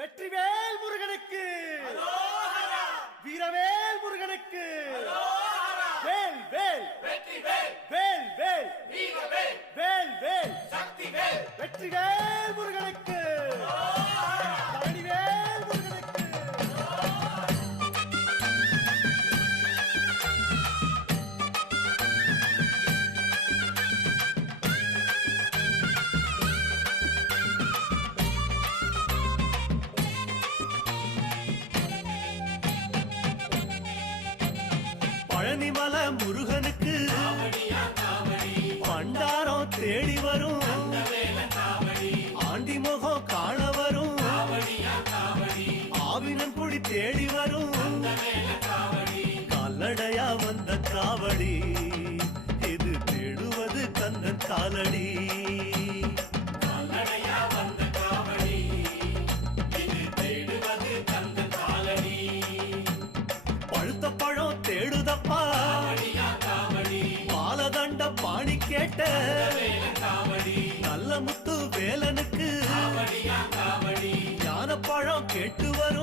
வெற்றிவேல் முருகனுக்கு, வீரவேல் முருகனுக்கு, வேல் வேல் வேல் வேல் வேல் வேல் வெற்றிவேல் முருகனுக்கு, பழனிவேல் முருகனுக்கு. பழனிமல முருகனுக்கு பண்டாரம் தேடி வரும், ஆண்டி முகம் காண வரும், ஆவினன் குடி தேடி வரும், கால்நடையா வந்த காவடி இது தேடுவது கந்தன் காலடி. பழுத்த பழம் தேடுதப்பா பாலதண்ட பாணி கேட்ட நல்ல முத்து வேலனுக்கு ஞான பழம் கேட்டு வரும்,